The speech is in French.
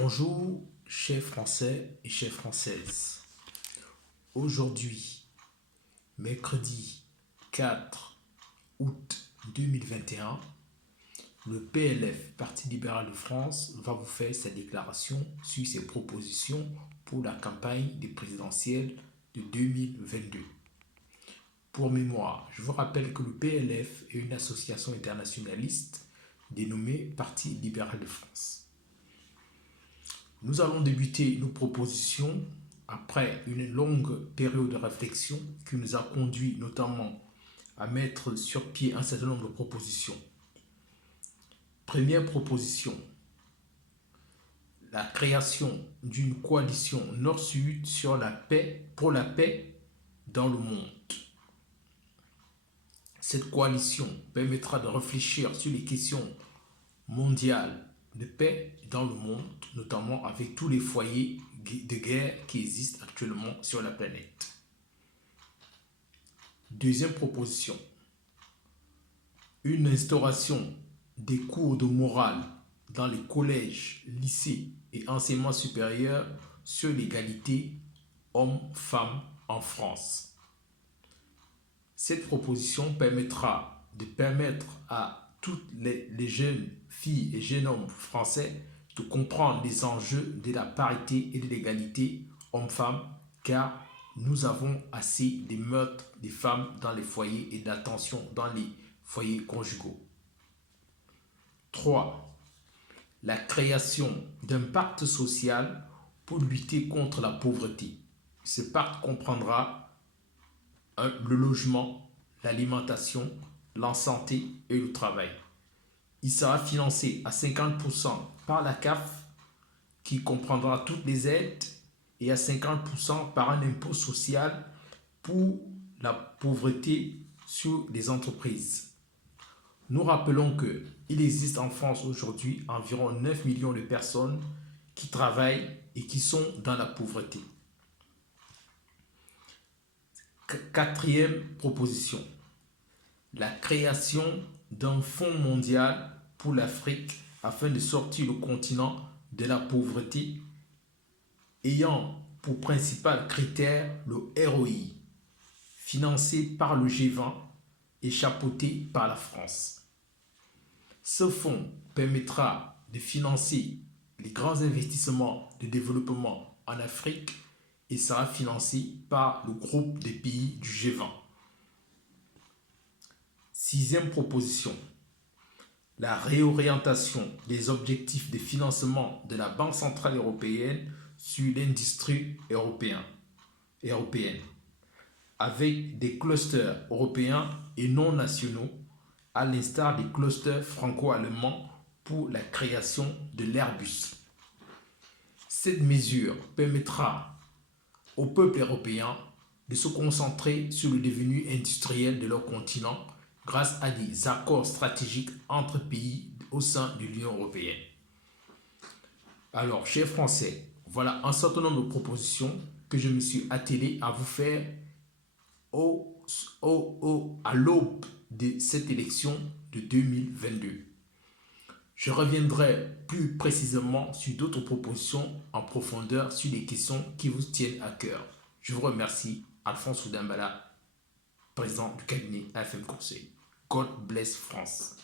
Bonjour, chers Français et chères Françaises. Aujourd'hui, mercredi 4 août 2021, le PLF, Parti libéral de France, va vous faire sa déclaration sur ses propositions pour la campagne des présidentielles de 2022. Pour mémoire, je vous rappelle que le PLF est une association internationaliste dénommée Parti libéral de France. Nous allons débuter nos propositions après une longue période de réflexion qui nous a conduit notamment à mettre sur pied un certain nombre de propositions. Première proposition, la création d'une coalition Nord-Sud sur la paix, pour la paix dans le monde. Cette coalition permettra de réfléchir sur les questions mondiales de paix dans le monde, notamment avec tous les foyers de guerre qui existent actuellement sur la planète. Deuxième proposition, une instauration des cours de morale dans les collèges, lycées et enseignements supérieurs sur l'égalité hommes-femmes en France. Cette proposition permettra à toutes les jeunes filles et jeunes hommes français de comprendre les enjeux de la parité et de l'égalité hommes-femmes, car nous avons assez des meurtres des femmes dans les foyers et de la tension dans les foyers conjugaux. 3. La création d'un pacte social pour lutter contre la pauvreté. Ce pacte comprendra le logement, l'alimentation, la santé et le travail. Il sera financé à 50% par la CAF, qui comprendra toutes les aides, et à 50% par un impôt social pour la pauvreté sur les entreprises. Nous rappelons qu'il existe en France aujourd'hui environ 9 millions de personnes qui travaillent et qui sont dans la pauvreté. Quatrième proposition, la création d'un fonds mondial pour l'Afrique afin de sortir le continent de la pauvreté, ayant pour principal critère le ROI, financé par le G20 et chapeauté par la France. Ce fonds permettra de financer les grands investissements de développement en Afrique et sera financé par le groupe des pays du G20. Sixième proposition, la réorientation des objectifs de financement de la Banque centrale européenne sur l'industrie européenne, avec des clusters européens et non nationaux, à l'instar des clusters franco-allemands pour la création de l'Airbus. Cette mesure permettra au peuple européen de se concentrer sur le devenu industriel de leur continent grâce à des accords stratégiques entre pays au sein de l'Union européenne. Alors, chers Français, voilà un certain nombre de propositions que je me suis attelé à vous faire à l'aube de cette élection de 2022. Je reviendrai plus précisément sur d'autres propositions en profondeur sur les questions qui vous tiennent à cœur. Je vous remercie, Alphonse Oudambala, président du cabinet AFM Conseil. God bless France.